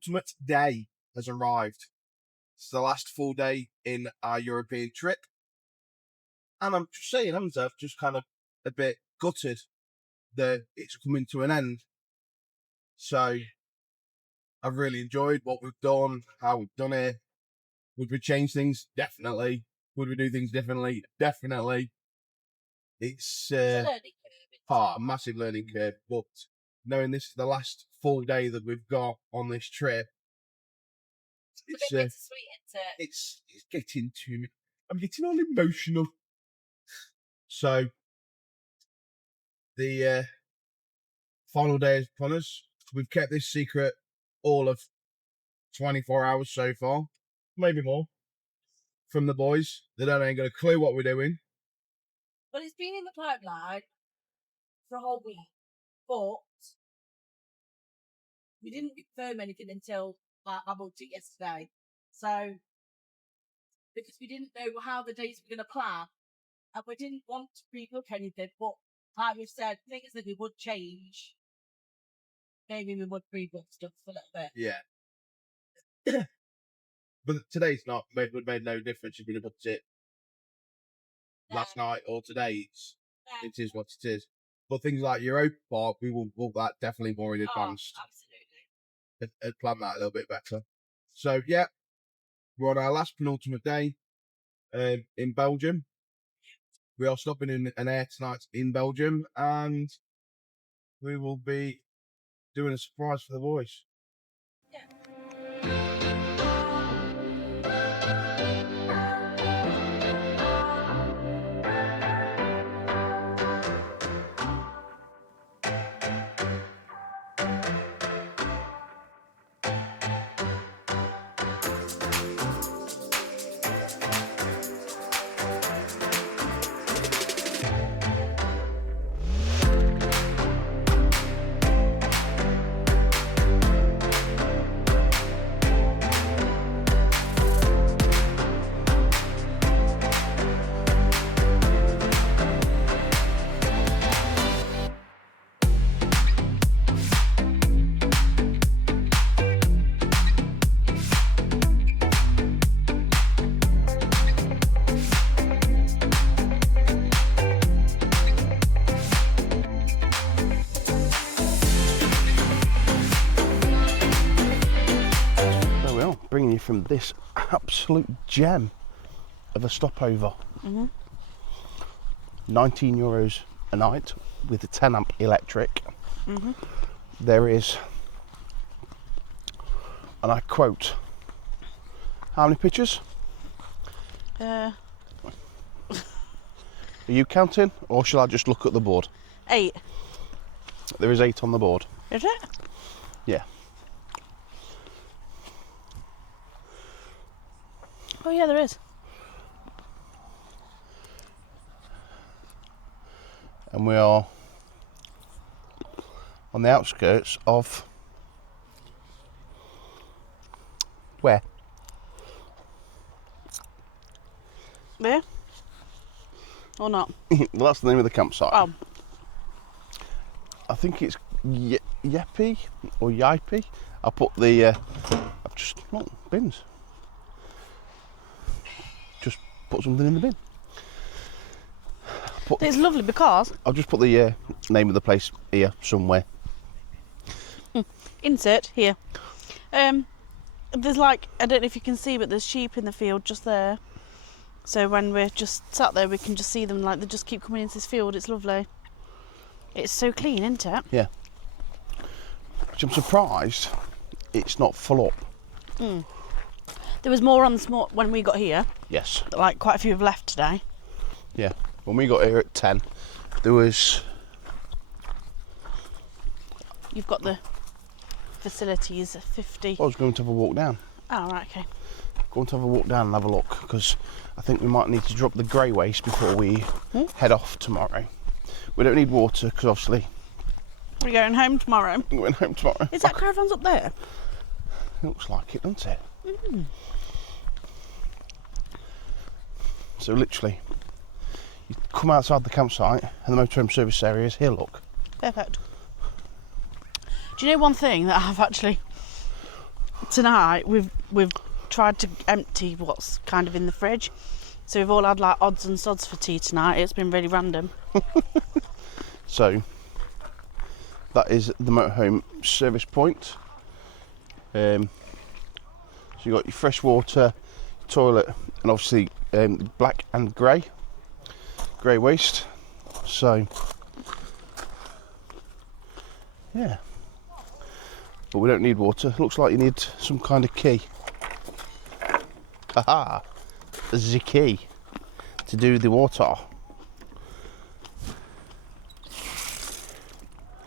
penultimate day has arrived. It's the last full day in our European trip. And I'm just saying, I'm just kind of a bit gutted that it's coming to an end. So I've really enjoyed what we've done, how we've done it. Would we change things? Definitely. Would we do things differently? Definitely. It's a massive learning curve, but knowing this is the last full day that we've got on this trip, it's a bit bittersweet, isn't it? It's getting to me. I'm getting all emotional. So the final day is upon us. We've kept this secret all of 24 hours so far, maybe more, from the boys. They ain't got a clue what we're doing. But it's been in the pipeline for a whole week, but we didn't confirm anything until I booked it yesterday. So, because we didn't know how the dates were going to plan, and we didn't want to pre-book anything, but like we've said, things that we would change, maybe we would pre-book stuff for a little bit. Yeah. But today's not made no difference if we booked it last night or today. It is what it is. But things like Europa Park, we will book that definitely more in advance. Absolutely. And plan that a little bit better. So yeah, we're on our last penultimate day in Belgium. We are stopping in an air tonight in Belgium, and we will be doing a surprise for the boys. Yeah. Bringing you from this absolute gem of a stopover. Mm-hmm. €19 a night with a 10 amp electric. Mm-hmm. There is, and I quote, how many pictures? Are you counting, or shall I just look at the board? 8. There is 8 on the board. Is it? Yeah. Oh yeah, there is. And we are on the outskirts of where? There? Or not? Well, that's the name of the campsite. Oh. I think it's Yeppy or Yippee. I put the I've just look, bins. Just put something in the bin. It's lovely because I'll just put the name of the place here somewhere. Insert here. There's like, I don't know if you can see, but there's sheep in the field just there. So when we're just sat there, we can just see them, like they just keep coming into this field. It's lovely. It's so clean, isn't it? Yeah. Which I'm surprised it's not full up. Mm. There was more on the small when we got here. Yes. Like quite a few have left today. Yeah. When we got here at 10, there was... You've got the facilities, 50. I was going to have a walk down. Oh, right, okay. Going to have a walk down and have a look, because I think we might need to drop the grey waste before we head off tomorrow. We don't need water, because obviously... We're going home tomorrow. We're going home tomorrow. Is that caravan's up there? It looks like it, doesn't it? Mm. So literally, you come outside the campsite and the motorhome service area is here, look. Perfect. Do you know one thing that I've actually tonight we've tried to empty what's kind of in the fridge. So we've all had like odds and sods for tea tonight. It's been really random. So that is the motorhome service point. So you've got your fresh water, toilet, and obviously black and grey waste. So yeah, but we don't need water. Looks like you need some kind of key. Aha, the key to do the water.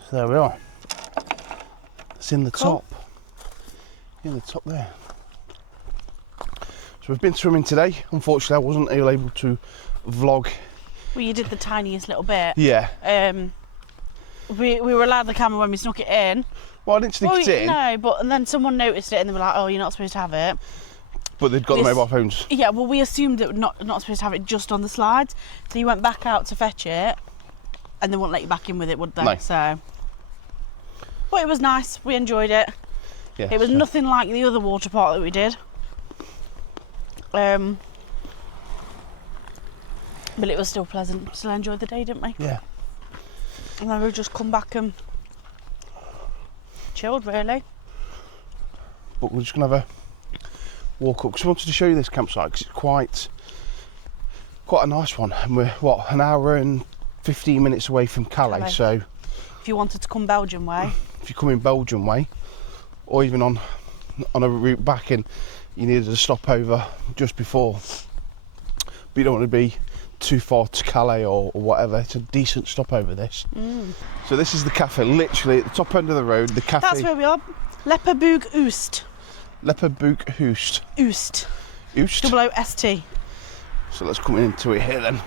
So there we are. It's in the top. In the top there. So we've been swimming today. Unfortunately, I wasn't able to vlog. Well, you did the tiniest little bit. Yeah. We were allowed the camera when we snuck it in. Well, I didn't sneak it in. No, but and then someone noticed it and they were like, "Oh, you're not supposed to have it." But they'd got the mobile phones. Yeah, well, we assumed that we're not supposed to have it just on the slides. So you went back out to fetch it, and they wouldn't let you back in with it, would they? No. So, but it was nice. We enjoyed it. Yeah, it was nothing like the other water park that we did. But it was still pleasant. Still enjoyed the day, didn't we? Yeah. And then we've just come back and chilled, really. But we're just gonna have a walk up because I wanted to show you this campsite because it's quite a nice one. And we're an hour and 15 minutes away from Calais. So if you wanted to come Belgium way, if you come in Belgium way, or even on a route back and you needed a stopover just before, but you don't want to be too far to Calais or whatever, it's a decent stopover this. So this is the cafe, literally at the top end of the road. The cafe. That's where we are. Lepperboog Oost. Lepperboog Oost. Oost. Oost. OOST. So let's come into it here then.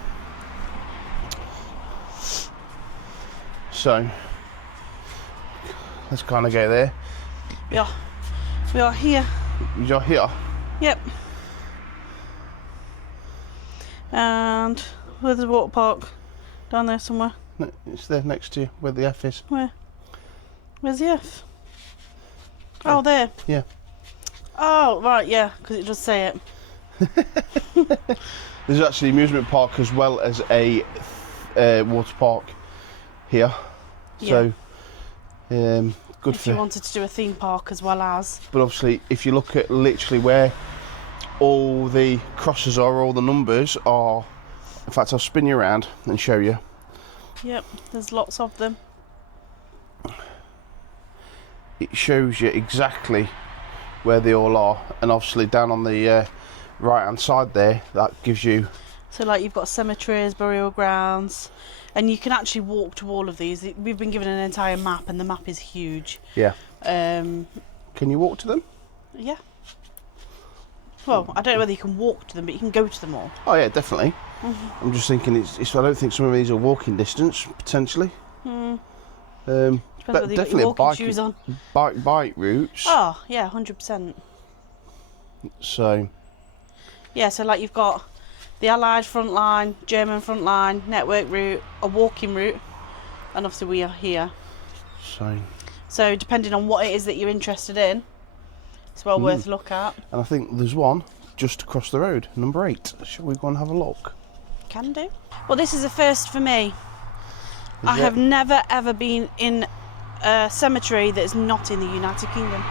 So let's kind of go there. We are here. You're here. Yep. And where's the water park? Down there somewhere. No, it's there next to you where the F is. Where? Where's the F? Oh, there. Yeah. Oh, right, yeah, because it does say it. There's actually an amusement park as well as a water park here. Yeah. So, good if for. you wanted to do a theme park as well as. But obviously, if you look at literally where all the crosses are, all the numbers are. In fact, I'll spin you around and show you. Yep, there's lots of them. It shows you exactly where they all are, and obviously down on the right hand side there, that gives you. So like you've got cemeteries, burial grounds, and you can actually walk to all of these. We've been given an entire map, and the map is huge. Yeah. Can you walk to them? Yeah. Well, I don't know whether you can walk to them, but you can go to them all. Oh yeah, definitely. I'm just thinking it's I don't think some of these are walking distance potentially. Depends whether you've got your walking shoes on. Bike routes. Oh yeah, 100%. So. Yeah, so like you've got the Allied front line, German front line, network route, a walking route, and obviously we are here. So depending on what it is that you're interested in, it's well worth a look at. And I think there's one just across the road, number 8. Shall we go and have a look? Can do. Well, this is a first for me. I have never ever been in a cemetery that is not in the United Kingdom.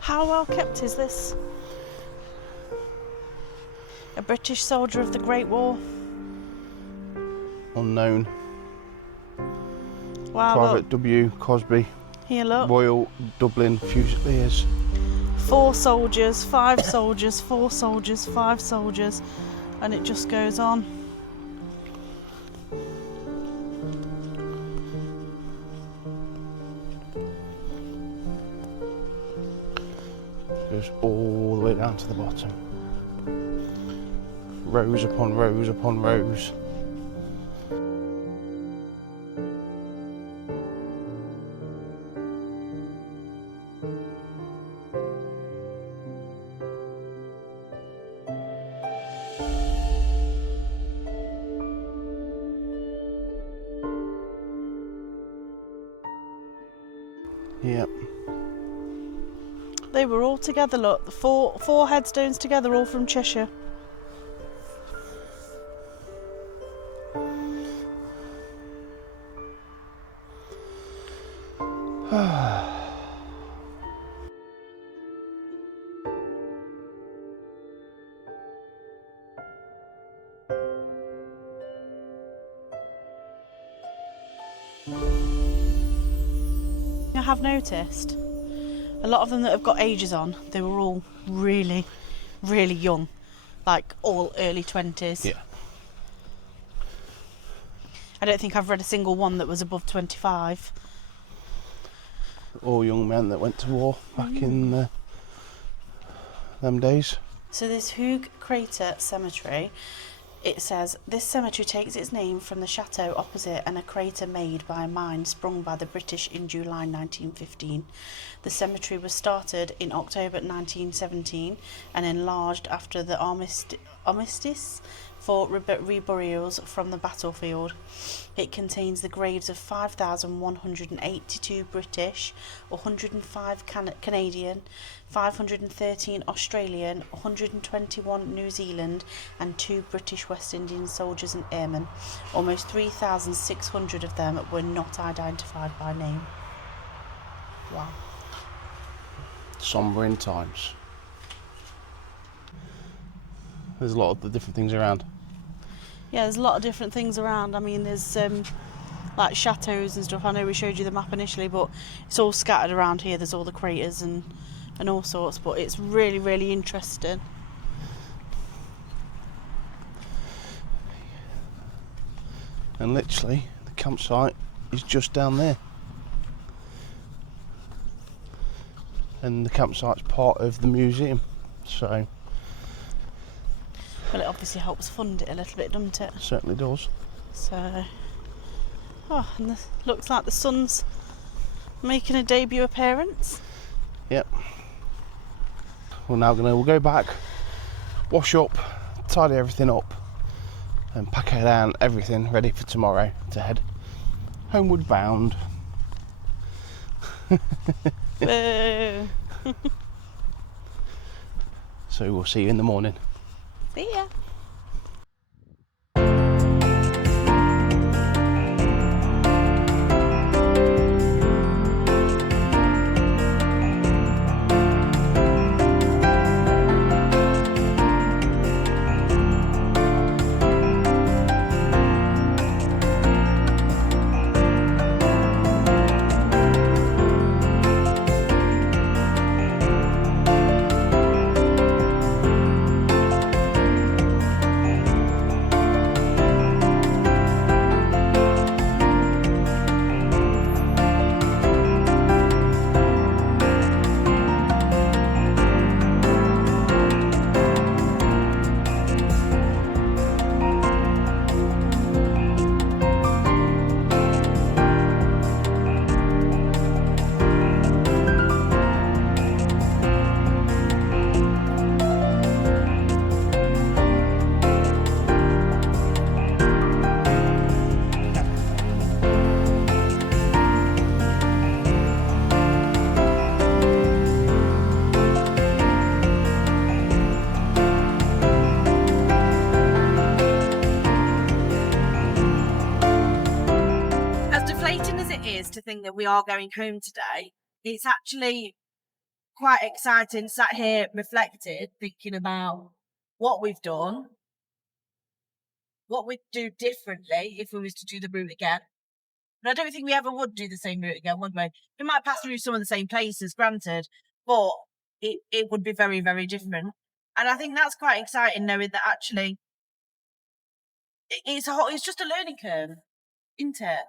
How well kept is this? A British soldier of the Great War? Unknown. Wow, Private look. W. Cosby. Here, look. Royal Dublin Fusiliers. 4 soldiers, 5 soldiers, 4 soldiers, 5 soldiers, and it just goes on. Goes all the way down to the bottom. Rows upon rows upon rows. They were all together, look. The four headstones together, all from Cheshire. I have noticed a lot of them that have got ages on, they were all really, really young, like all early 20s. Yeah. I don't think I've read a single one that was above 25. All young men that went to war back in them days. So this Hoog Crater Cemetery, it says, this cemetery takes its name from the chateau opposite and a crater made by a mine sprung by the British in July 1915. The cemetery was started in October 1917 and enlarged after the armistice for reburials from the battlefield. It contains the graves of 5,182 British, 105 Canadian, 513 Australian, 121 New Zealand and 2 British West Indian soldiers and airmen. Almost 3,600 of them were not identified by name. Wow. Sombering times. There's a lot of the different things around. Yeah, there's a lot of different things around. I mean, there's like chateaus and stuff. I know we showed you the map initially, but it's all scattered around here. There's all the craters and all sorts, but it's really, really interesting. And literally, the campsite is just down there. And the campsite's part of the museum, so... Well, it obviously helps fund it a little bit, doesn't it? Certainly does. So... Oh, and this looks like the sun's making a debut appearance. Yep. We'll go back, wash up, tidy everything up, and pack it down, everything ready for tomorrow to head homeward bound. Boo. So we'll see you in the morning. See ya. To think that we are going home today, it's actually quite exciting. Sat here reflected, thinking about what we've done, what we'd do differently if we was to do the route again. But I don't think we ever would do the same route again, would we? We might pass through some of the same places, granted, but it would be very, very different. And I think that's quite exciting, knowing that actually it's just a learning curve, isn't it?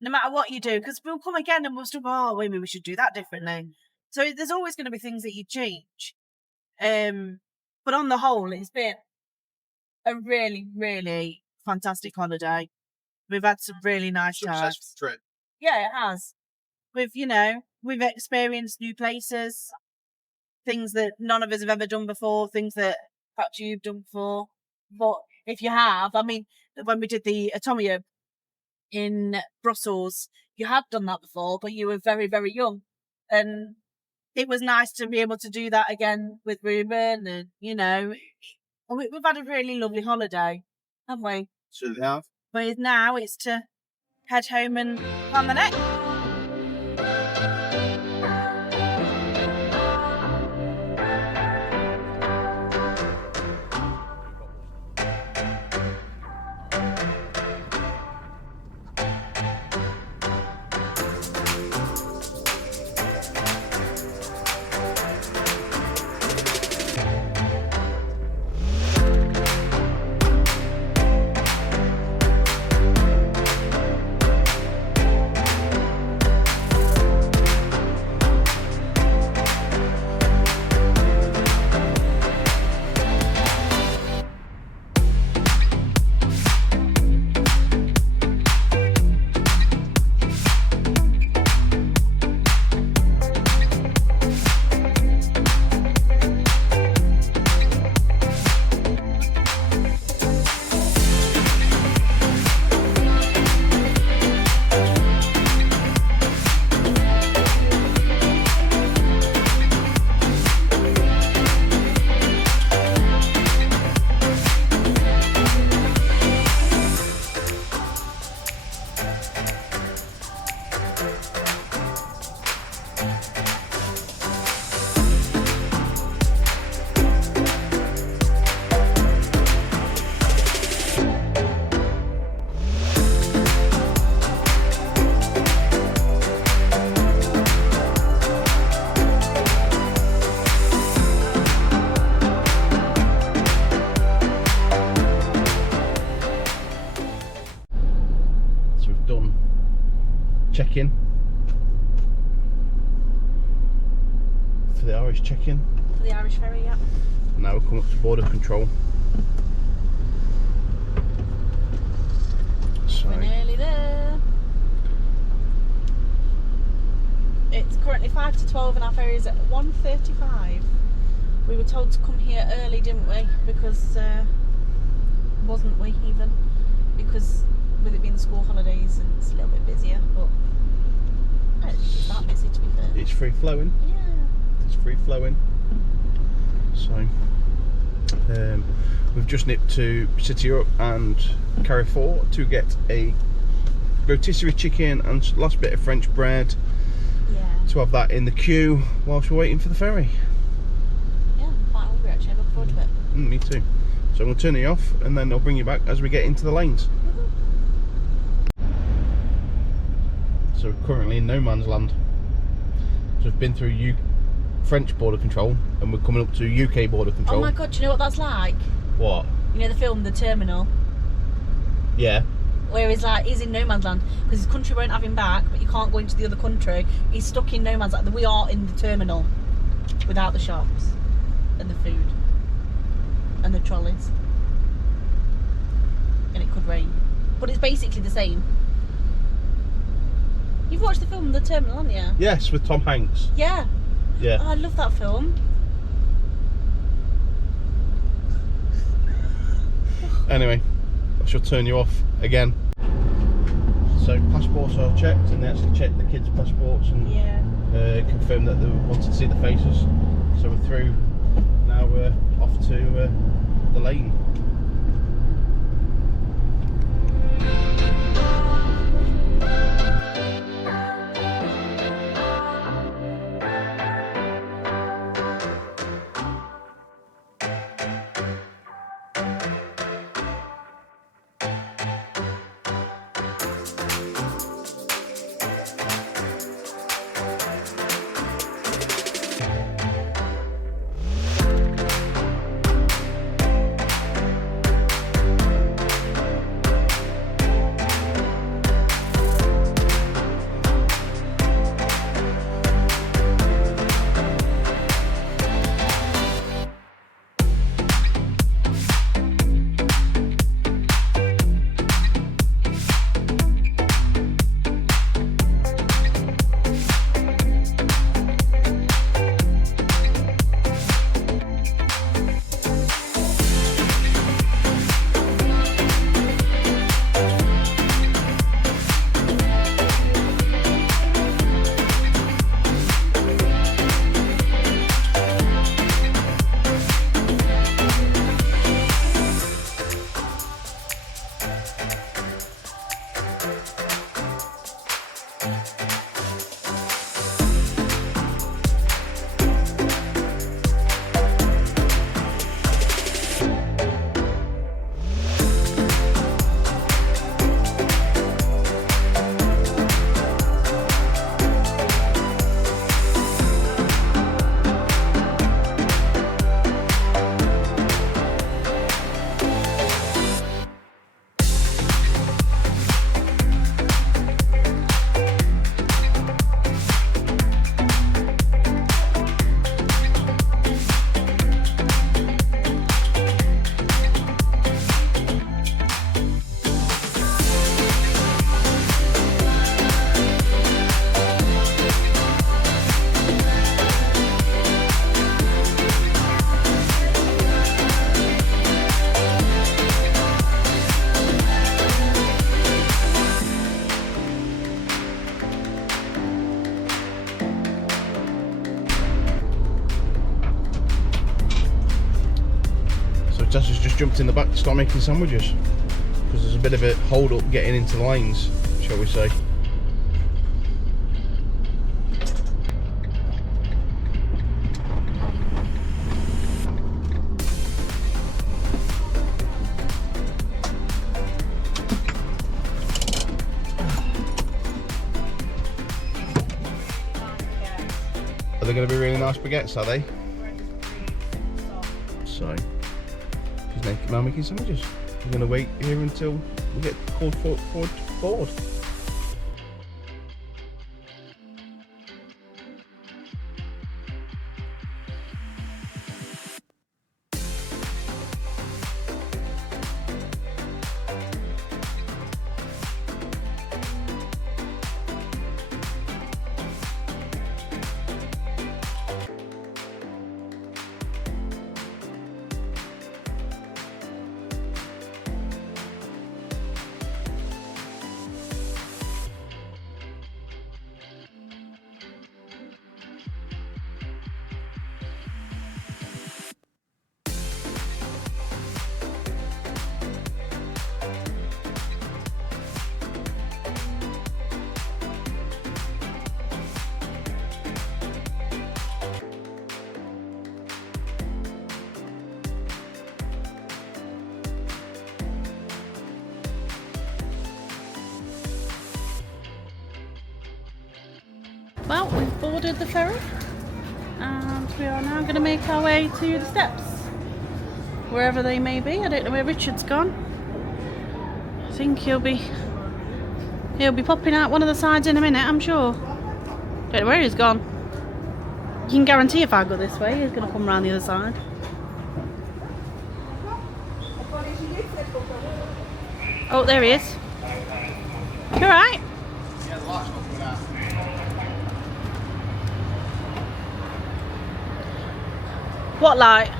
No matter what you do, because we'll come again and we'll still go, oh, maybe we should do that differently. So there's always going to be things that you change. But on the whole, it's been a really, really fantastic holiday. We've had some really nice times. Successful trip. Yeah, it has. We've experienced new places, things that none of us have ever done before, things that perhaps you've done before. But if you have, I mean, when we did the Atomia in Brussels, you had done that before, but you were very, very young. And it was nice to be able to do that again with Ruben, and we've had a really lovely holiday, haven't we? So they have. But now it's to head home and plan the next. check-in for the Irish check-in. For the Irish ferry, yeah. Now we're coming up to border control. So we're nearly there. It's currently 5 to 12 and our ferry is at 1:35. We were told to come here early, didn't we? Because wasn't we even? Because with it being school holidays and it's a little bit busier, but it's that busy to be fair. it's free flowing. Yeah. It's free flowing. So we've just nipped to City Europe and Carrefour to get a rotisserie chicken and last bit of French bread. Yeah. To have that in the queue whilst we're waiting for the ferry. Yeah, I'm quite hungry actually. I'm looking forward to it. Me too. So I'm going to turn it off and then I'll bring you back as we get into the lanes. So we're currently in no man's land. So we've been through French border control and we're coming up to UK border control. Oh my god, do you know what that's like? What? You know the film The Terminal? Yeah. Where he's like, he's in no man's land because his country won't have him back, but you can't go into the other country. He's stuck in no man's land. We are in the terminal without the shops and the food and the trolleys. And it could rain. But it's basically the same. You've watched the film The Terminal, haven't you? Yes, with Tom Hanks. Yeah. Yeah. Oh, I love that film. Anyway, I shall turn you off again. So passports are checked and they actually checked the kids' passports and confirmed that they wanted to see the faces. So we're through. Now we're off to the lane. Tessa's just jumped in the back to start making sandwiches because there's a bit of a hold up getting into the lanes, shall we say. Are they going to be really nice baguettes, are they? So, she's making sandwiches. We're going to wait here until we get called forward. Well, we've boarded the ferry and we are now going to make our way to the steps, wherever they may be. I don't know where Richard's gone. I think he'll be popping out one of the sides in a minute, I'm sure. Don't know where he's gone. You can guarantee if I go this way, he's going to come around the other side. Oh, there he is. You alright? Yeah, the light's not coming out. What light?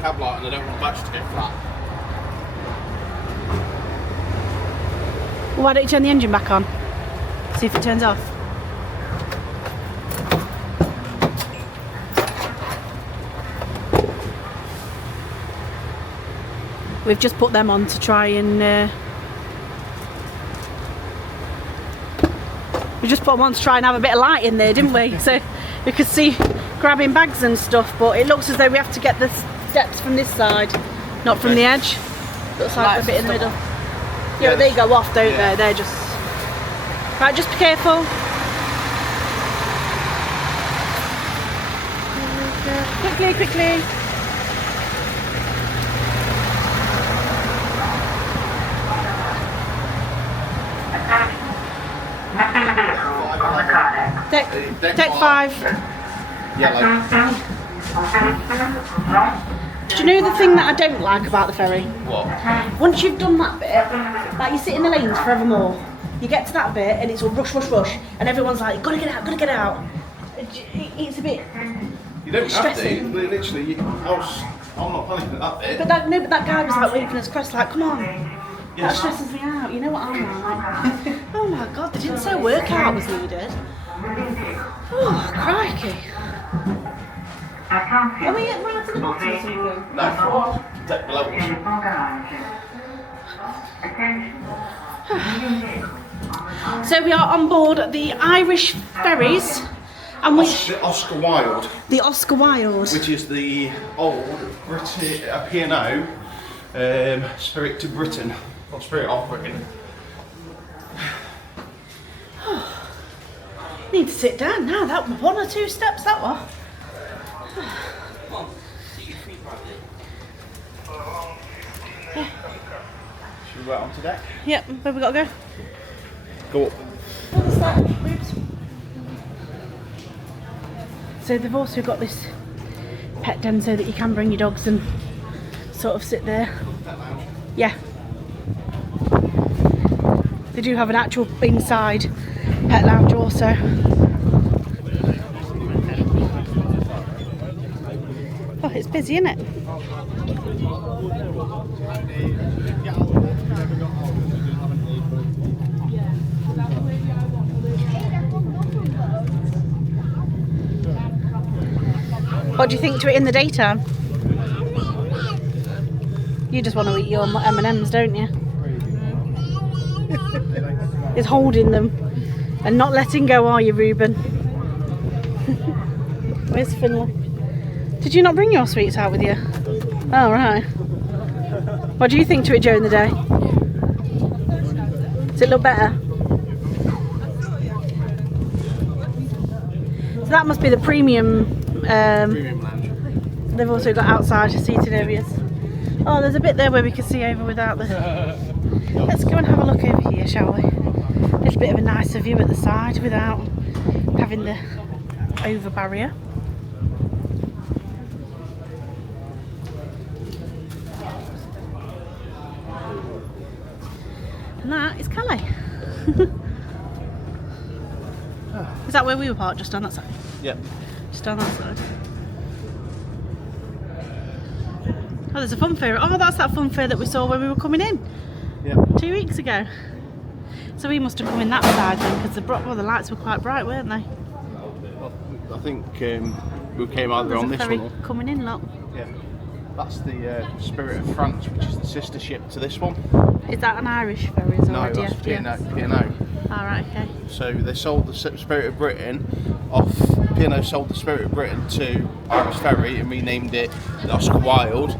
Cab light, and I don't want the battery to get flat. Well, why don't you turn the engine back on? See if it turns off. We've just put them on to try and have a bit of light in there, didn't we? So we could see grabbing bags and stuff, but it looks as though we have to get the steps from this side, not from the edge. Looks like a bit in the middle. Yeah, but they go off, don't they? They're just... Right, just be careful. Quickly. Deck 5. Yellow. Do you know the thing that I don't like about the ferry? What? Once you've done that bit, like you sit in the lanes forevermore, you get to that bit and it's all rush, and everyone's like, gotta get out. It's a bit You don't stressing. have to. Literally, I'm not panicking at that bit. But that guy was like waving his crest like, come on. That stresses me out. You know what I'm like? Oh my god, they didn't say a workout was needed. Oh, crikey. Are we right to the bottom or something? No, deck below us. So we are on board the Irish ferries. And The Oscar Wilde. The Oscar Wilde. Which is the old British P&O Spirit to Britain. Or Spirit of Britain. Need to sit down now. That was 1 or 2 steps, that was. Should we go out onto deck? Yep, where we got to go? Go up. What's that? Oops. So they've also got this pet den so that you can bring your dogs and sort of sit there. Yeah. They do have an actual inside pet lounge also. Oh, it's busy, isn't it? What do you think to it in the daytime? You just want to eat your M&Ms, don't you? Is holding them and not letting go, are you, Ruben? Where's Finley? Did you not bring your sweets out with you? Oh, right. What do you think to it during the day? Does it look better? So that must be the premium. Premium lounge. They've also got outside seating areas. Oh, there's a bit there where we can see over without the... Let's go and have a look over here, shall we? A little bit of a nicer view at the side without having the over barrier. And that is Calais. Is that where we were parked? Just on that side? Yep. Just on that side. Oh, there's a fun fair. Oh, that's that fun fair that we saw when we were coming in. Yep. 2 weeks ago. So we must have come in that side then, because the lights were quite bright, weren't they? Well, I think we came either on this ferry one. Coming in, look. Yeah. That's the Spirit of France, which is the sister ship to this one. Is that an Irish ferry as well? No, that's P&O. Alright, okay. So they sold the Spirit of Britain off. P&O sold the Spirit of Britain to Irish Ferry and renamed it the Oscar Wilde.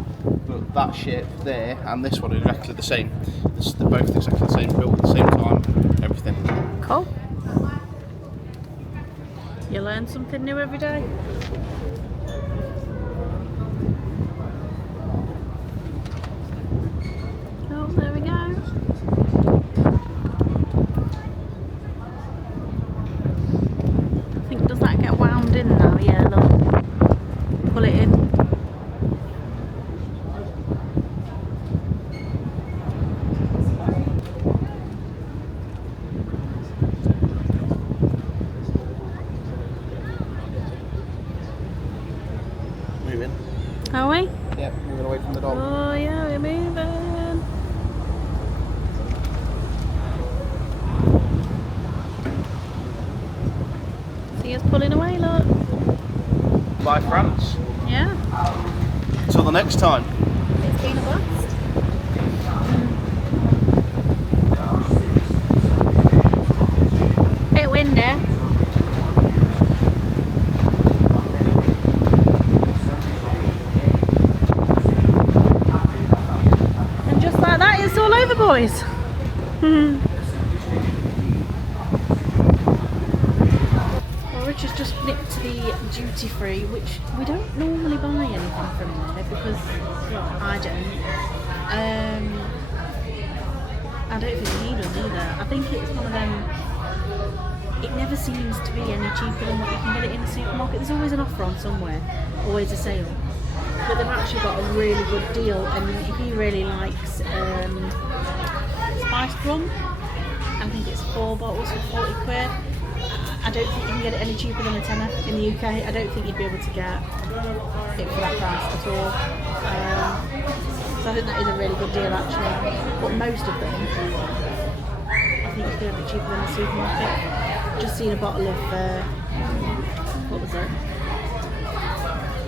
But that ship there and this one are exactly the same. They're both exactly the same, built at the same time, everything. Cool. You learn something new every day. Oh, there we go. I think, does that get wound in now? Yeah, look. Pull it in. Moving. Are we? Yeah, moving away from the dog. Oh yeah, we're moving. See us pulling away, look. Bye, France. Yeah. Until the next time. It's been a blast. Bit windy. And just like that, it's all over, boys. Well, Richard's just nipped to the duty free, which we don't normally buy anything from there because, well, I don't. I don't think we need them either. I think it's one of them. It never seems to be any cheaper than what you can get it in the supermarket. There's always an offer on somewhere, always a sale. But they've actually got a really good deal, and he really likes spiced rum. I think it's 4 bottles for 40 quid. I don't think you can get it any cheaper than a tenner in the UK. I don't think you'd be able to get it for that price at all. So I think that is a really good deal actually. But most of them, I think it's a bit cheaper than the supermarket. Just seen a bottle of, what was it?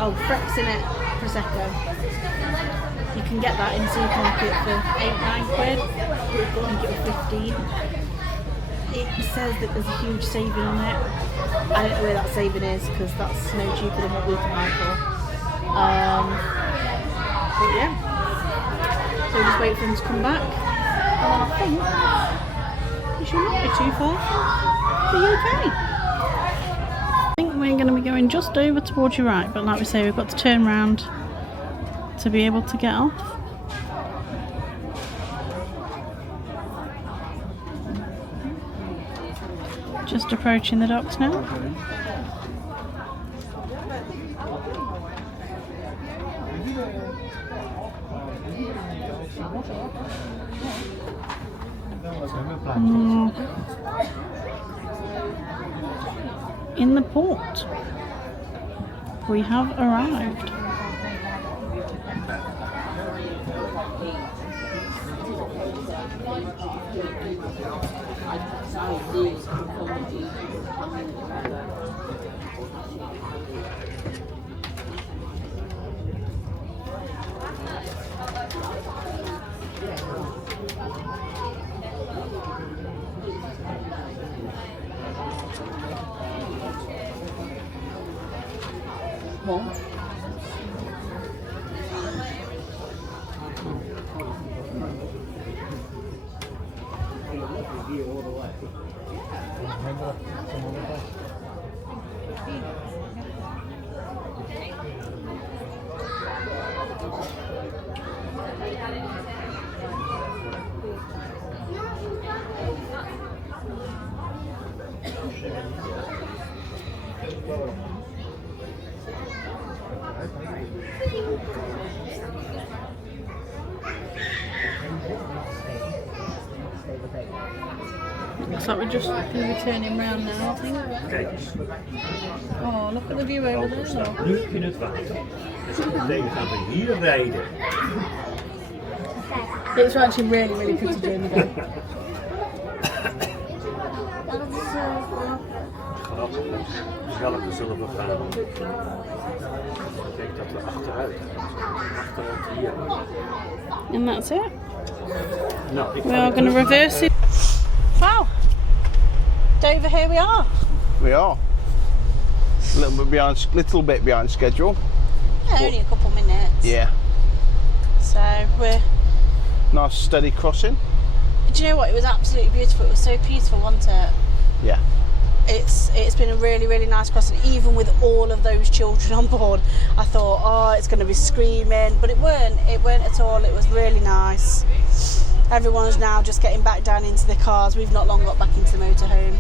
Oh, Frexinette Prosecco. You can get that in the supermarket for 8-9 quid. I think it was 15. It says that there's a huge saving on it. I don't know where that saving is because that's no cheaper than what we can buy for. But yeah. So just wait for them to come back. And then I think we should not be too far from the UK. I think we're going to be going just over towards your right, but like we say, we've got to turn round to be able to get off. Just approaching the docks now. In the port, we have arrived. More. Looks like we're just going to be turning round now, I think. Oh, look at the view over there. Looking at that. Things gaan we hier rijden. It's actually really, really pretty during the day. Welke zullen we gaan? Ik denk dat we achteruit hier. And that's it. Nou, We are going to reverse it. Wow. Dover, here we are. We are. A little bit behind schedule. Yeah, only a couple minutes. Yeah. So we're... Nice steady crossing. Do you know what? It was absolutely beautiful. It was so peaceful, wasn't it? Yeah. It's been a really, really nice crossing, even with all of those children on board. I thought, oh, it's going to be screaming, but it weren't at all. It was really nice. Everyone's now just getting back down into the cars. We've not long got back into the motorhome.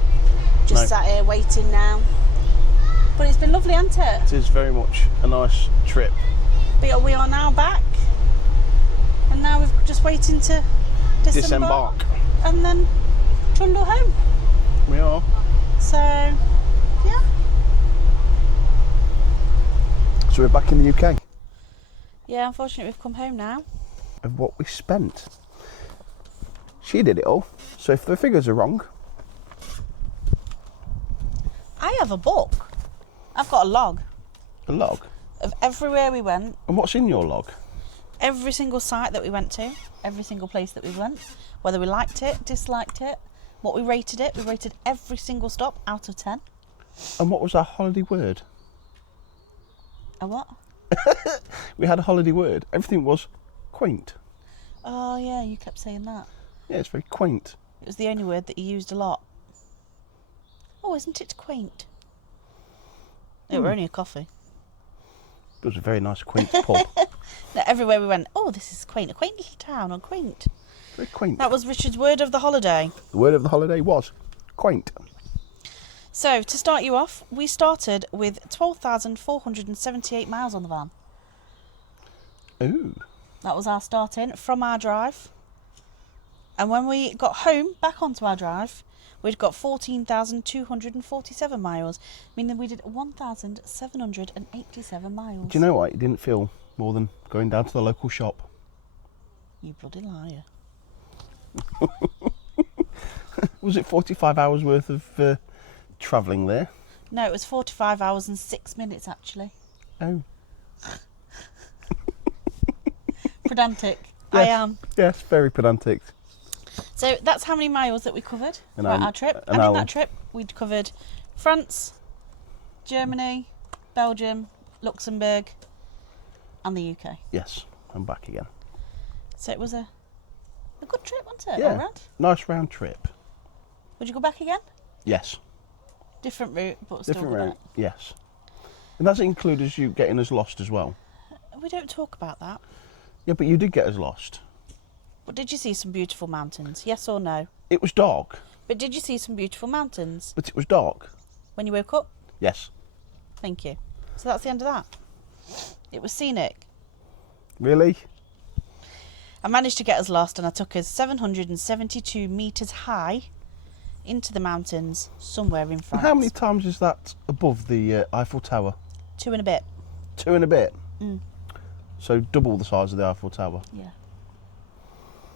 Just sat here waiting now. But it's been lovely, hasn't it? It is very much a nice trip. But we are now back, and now we're just waiting to disembark. And then trundle home. We are. So, yeah. So we're back in the UK. Yeah, unfortunately we've come home now. Of what we spent. She did it all. So if the figures are wrong. I have a book. I've got a log A log. of everywhere we went, And what's in your log? every single site that we went to, every single place that we went, whether we liked it, disliked it, what we rated it. We rated every single stop out of 10. And what was our holiday word? A what? We had a holiday word. Everything was quaint. Oh yeah, you kept saying that. Yeah, it's very quaint. It was the only word that you used a lot. Oh, isn't it quaint? It were only a coffee. It was a very nice quaint pub. No, everywhere we went, oh, this is quaint. A quaint little town, or quaint. Very quaint. That was Richard's word of the holiday. The word of the holiday was quaint. So, to start you off, we started with 12,478 miles on the van. Ooh. That was our starting from our drive. And when we got home, back onto our drive, we'd got 14,247 miles, meaning we did 1,787 miles. Do you know what? It didn't feel more than going down to the local shop. You bloody liar. Was it 45 hours worth of travelling there? No, it was 45 hours and 6 minutes, actually. Oh. Pedantic. Yes. I am. Yes, very pedantic. So that's how many miles that we covered throughout our trip. an And in hour. that trip, we'd covered France, Germany, Belgium, Luxembourg, and the UK. Yes, I'm back again. So it was a good trip, wasn't it? Yeah, All round? nice round trip. Would you go back again? Yes, Different route, but different still route. Yes, and that's included you getting us lost as well. We don't talk about that. Yeah, but you did get us lost. But did you see some beautiful mountains? Yes or no? It was dark, But did you see some beautiful mountains but it was dark. when you woke up? Yes. Thank you. So that's the end of that. It was scenic. Really? I managed to get us lost, and I took us 772 metres high into the mountains somewhere in And France. how many times is that above the Eiffel Tower? 2 and a bit. 2 and a bit. Mm. So double the size of the Eiffel Tower. Yeah.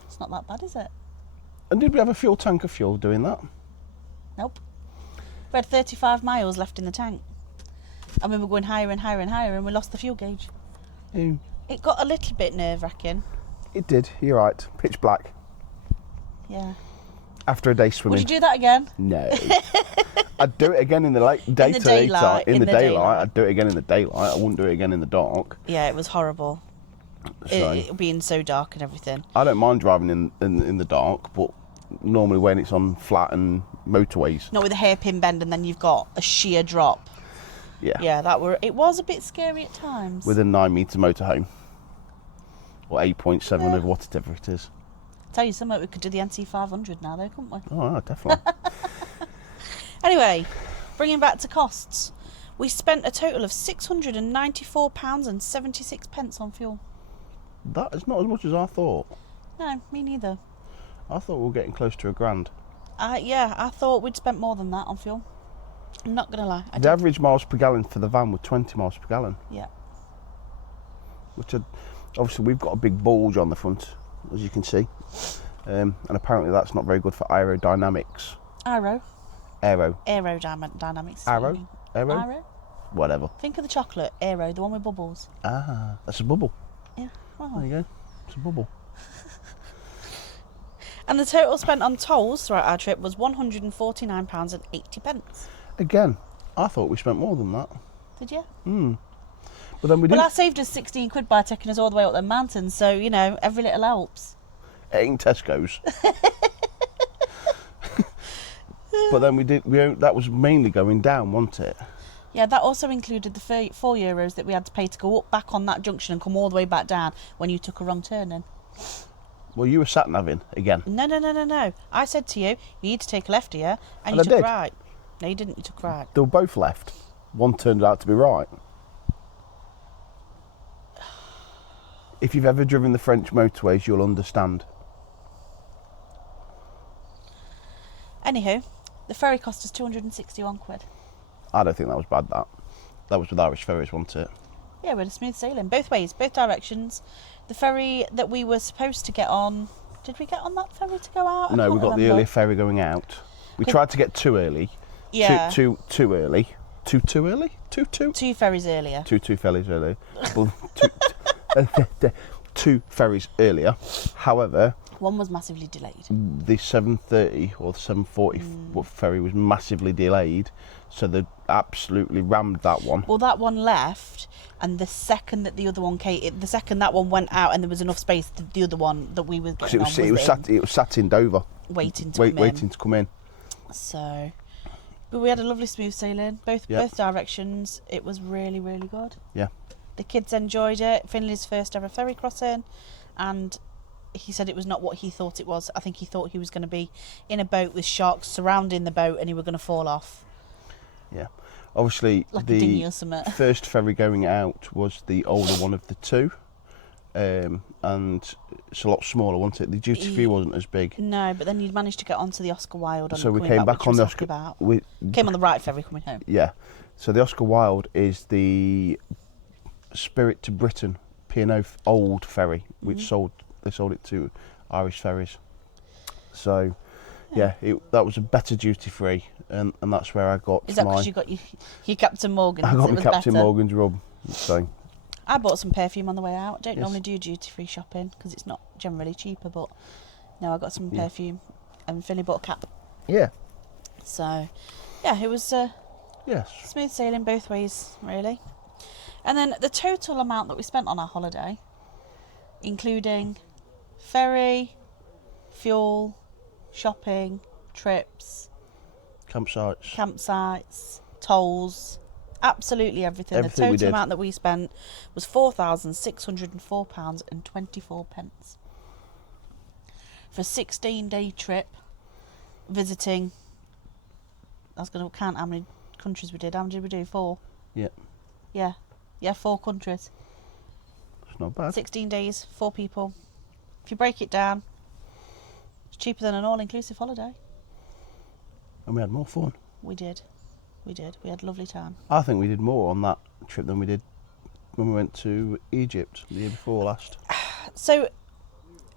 It's not that bad, is it? And did we have a fuel tank of fuel doing that? Nope. We had 35 miles left in the tank. And we were going higher and higher and higher, and we lost the fuel gauge. Ew. It got a little bit nerve-wracking. It did. You're right. Pitch black. Yeah. After a day swimming. Would you do that again? No. I'd do it again in the daylight. In the daylight. I'd do it again in the daylight. I wouldn't do it again in the dark. Yeah, it was horrible. So, It being so dark and everything. I don't mind driving in the dark, but normally when it's on flat and motorways. Not with a hairpin bend and then you've got a sheer drop. Yeah. Yeah, it was a bit scary at times. With a 9-metre motorhome. Or 8.7 or whatever it is. Tell you something, we could do the NC 500 now though, couldn't we? Oh, definitely. Anyway, bringing back to costs. We spent a total of £694.76 on fuel. That is not as much as I thought. No, me neither. I thought we were getting close to £1,000. Yeah, I thought we'd spent more than that on fuel. I'm not going to lie. The average miles per gallon for the van were 20 miles per gallon. Yeah. Which obviously we've got a big bulge on the front, as you can see. And apparently that's not very good for aerodynamics. Aerodynamics. Aero? Whatever. Think of the chocolate, Aero, the one with bubbles. Ah, that's a bubble. Yeah. Oh. There you go. It's a bubble. And the total spent on tolls throughout our trip was £149.80. Again, I thought we spent more than that. Did you? But then we didn't. Well, that saved us 16 quid by taking us all the way up the mountains, so, you know, every little helps. It ain't Tesco's. But then that was mainly going down, wasn't it? Yeah, that also included the €4 that we had to pay to go up back on that junction and come all the way back down when you took a wrong turn in. Well, you were sat-naving again. No. I said to you, you need to take a left here, and you I took did. right. No, you didn't, you took right. They were both left. One turned out to be right. If you've ever driven the French motorways, you'll understand. Anywho, the ferry cost us 261 quid. I don't think that was bad, that. That was with Irish Ferries, wasn't it? Yeah, we had a smooth sailing. Both ways, both directions. The ferry that we were supposed to get on... Did we get on that ferry to go out? No, we got the earlier ferry going out. We tried to get too early. Yeah. Too early. Too early? Too? 2 ferries earlier. Two ferries earlier. Well, two ferries earlier. However... One was massively delayed. The 7:30 or the 7:40 ferry was massively delayed, so they absolutely rammed that one. Well, that one left, and the second that the other one came, the second that one went out, and there was enough space, the other one that we were getting on it was sat in Dover, waiting to come in. So, but we had a lovely smooth sailing, both directions. It was really, really good. Yeah. The kids enjoyed it. Finley's first ever ferry crossing, and he said it was not what he thought it was. I think he thought he was going to be in a boat with sharks surrounding the boat and he were going to fall off. Yeah. Obviously, like a dinghy or something. First ferry going out was the older one of the two. And it's a lot smaller, wasn't it? The duty free wasn't as big. No, but then you'd managed to get onto the Oscar Wilde. So we came back on the Oscar... Came on the right ferry coming home. Yeah. So the Oscar Wilde is the Spirit to Britain P&O old ferry, which they sold it to Irish Ferries. So, yeah, that was a better duty free, and that's where I got. Is that because you got your Captain Morgan? I got my Captain Morgan's rub. So, I bought some perfume on the way out. Don't normally do duty free shopping because it's not generally cheaper, but no, I got some perfume, and Philly bought a cap. Yeah. So, yeah, it was smooth sailing both ways, really. And then the total amount that we spent on our holiday, including ferry, fuel, shopping, trips, campsites, tolls, absolutely everything. The total amount that we spent was £4,604.24 for a 16-day trip visiting. I was going to count how many countries we did. How many did we do? 4? Yeah, 4 countries. Not bad. 16 days, 4 people. If you break it down, it's cheaper than an all-inclusive holiday. And we had more fun. We did. We had a lovely time. I think we did more on that trip than we did when we went to Egypt the year before last. So,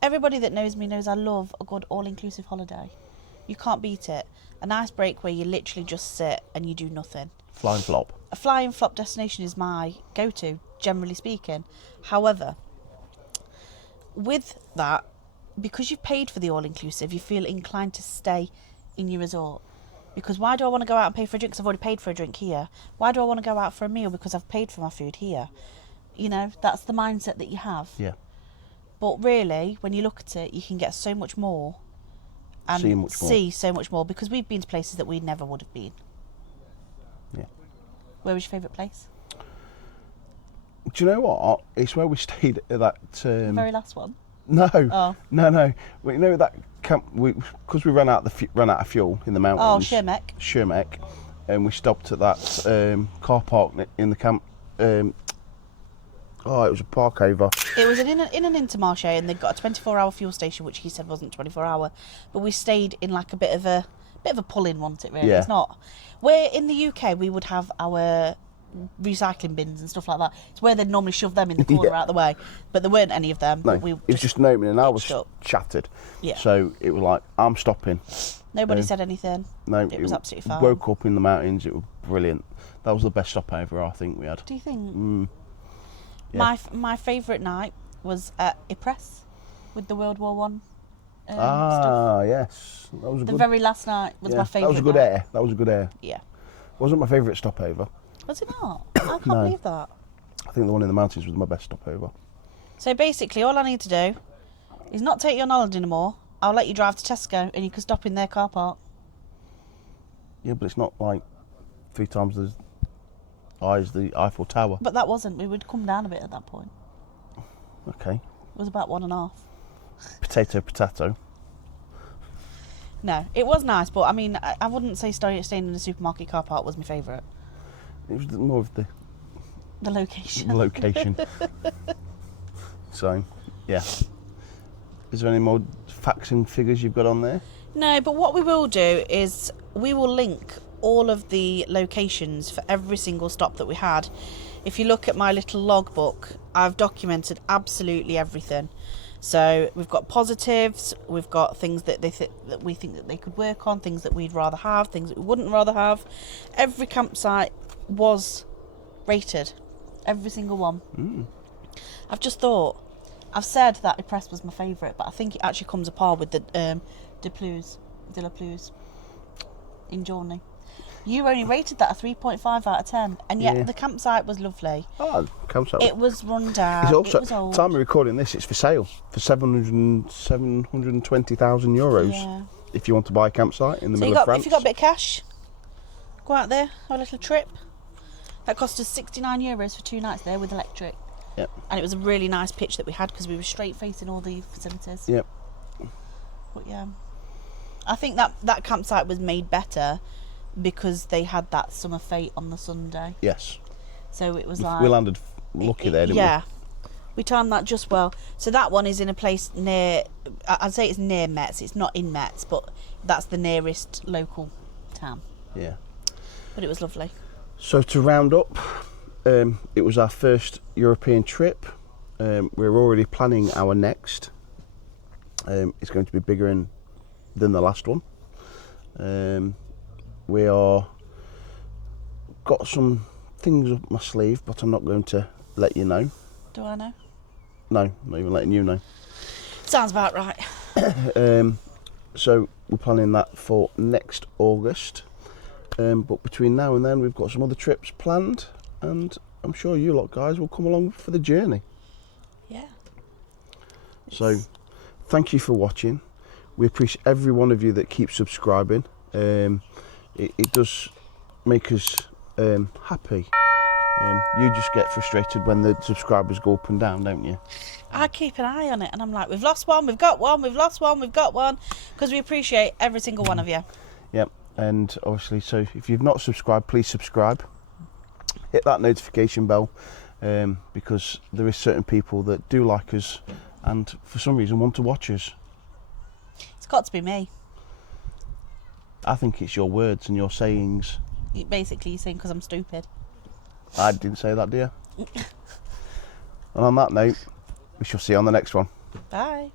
everybody that knows me knows I love a good all-inclusive holiday. You can't beat it. A nice break where you literally just sit and you do nothing. Fly and flop. A fly and flop destination is my go-to, generally speaking. However, with that, because you've paid for the all-inclusive, you feel inclined to stay in your resort. Because why do I want to go out and pay for a drink? Because I've already paid for a drink here. Why do I want to go out for a meal? Because I've paid for my food here. You know, that's the mindset that you have. Yeah. But really, when you look at it, you can get so much more and see so much more, because we've been to places that we never would have been. Yeah. Where was your favourite place? Do you know what? It's where we stayed at that... The very last one? No. Oh. No. Well, you know that camp... Because we ran out of fuel in the mountains. Oh, Schermek. And we stopped at that car park in the camp. It was a park over. It was in an Intermarché, and they've got a 24-hour fuel station, which he said wasn't 24-hour. But we stayed in like a bit of a pull-in, wasn't it? Really, yeah. It's not. Where in the UK we would have our recycling bins and stuff like that. It's where they'd normally shove them in the corner out the way, but there weren't any of them. No, it was just an opening, and I was shattered. Yeah. So it was like, I'm stopping. Nobody said anything. No, it was absolutely fine. Woke up in the mountains. It was brilliant. That was the best stopover I think we had. Do you think? Yeah. My favourite night was at Ypres with the World War One. Stuff. Yes, that was the very last night was my favourite. That was a good air. That was a good air. Yeah. Wasn't my favourite stopover. Was it not? I can't believe that. I think the one in the mountains was my best stopover. So basically, all I need to do is not take you on holiday anymore. I'll let you drive to Tesco, and you can stop in their car park. Yeah, but it's not like 3 times as high as the Eiffel Tower. But that wasn't. We would come down a bit at that point. Okay. It was about 1.5. Potato. No, it was nice, but I mean, I wouldn't say staying in the supermarket car park was my favourite. It was more of the location. So, yeah. Is there any more facts and figures you've got on there? No, but what we will do is we will link all of the locations for every single stop that we had. If you look at my little logbook, I've documented absolutely everything. So we've got positives, we've got things that that we think that they could work on, things that we'd rather have, things that we wouldn't rather have. Every campsite was rated, every single one. I've just thought, I've said that Ypres was my favourite, but I think it actually comes apart with the de la Plus in Journey. You only rated that a 3.5 out of 10, and yet the campsite was lovely. Oh, campsite. It was run down. It's also, it was old. time of recording this, it's for sale for 720,000 euros. Yeah. If you want to buy a campsite in the middle of of France. If you got a bit of cash, go out there, have a little trip. That cost us 69 euros for 2 nights there with electric. Yep. And it was a really nice pitch that we had because we were straight facing all the facilities. Yep. But yeah, I think that campsite was made better because they had that summer fete on the Sunday. Yes. So it was like... We landed lucky there, didn't we? Yeah. We timed that just well. So that one is in a place near... I'd say it's near Metz. It's not in Metz, but that's the nearest local town. Yeah. But it was lovely. So to round up, it was our first European trip. We're already planning our next. It's going to be bigger than the last one. We are got some things up my sleeve, but I'm not going to let you know. Do I know? No, not even letting you know. Sounds about right. So we're planning that for next August. But between now and then, we've got some other trips planned, and I'm sure you lot guys will come along for the journey. Yeah. So, thank you for watching. We appreciate every one of you that keeps subscribing. It does make us happy. You just get frustrated when the subscribers go up and down, don't you? I keep an eye on it, and I'm like, we've lost one, we've got one, we've lost one, we've got one, because we appreciate every single one of you. Yep. And obviously, so if you've not subscribed, please subscribe. Hit that notification bell, because there is certain people that do like us and for some reason want to watch us. It's got to be me. I think it's your words and your sayings. Basically, you're saying because I'm stupid. I didn't say that, dear. And on that note, we shall see you on the next one. Bye.